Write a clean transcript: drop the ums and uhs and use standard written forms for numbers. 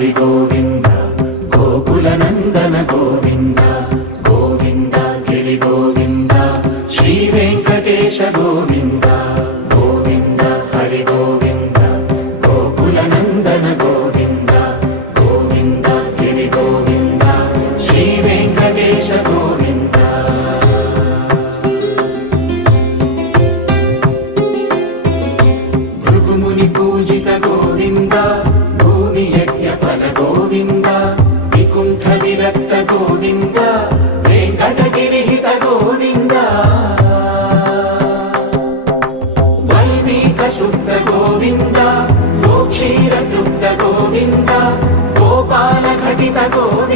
హరి గోవింద గోకుల నందన గోవింద గోవింద గిరి గోవింద శ్రీ వెంకటేశ గోవింద గోవింద హరి గోవింద గోకుల నందన గోవింద గోవింద గిరి గోవింద శ్రీ వెంకటేశ గోవింద భృగుముని పూజిత గోవింద భూమి యజ్ఞ ఫల గోవింద వికుంఠ విరక్త గోవింద వెంకటగిరిహిత గోవింద వైదిక శుద్ధ గోవింద గోక్షీర తృప్త గోవింద గోపాల ఘటిత గోవింద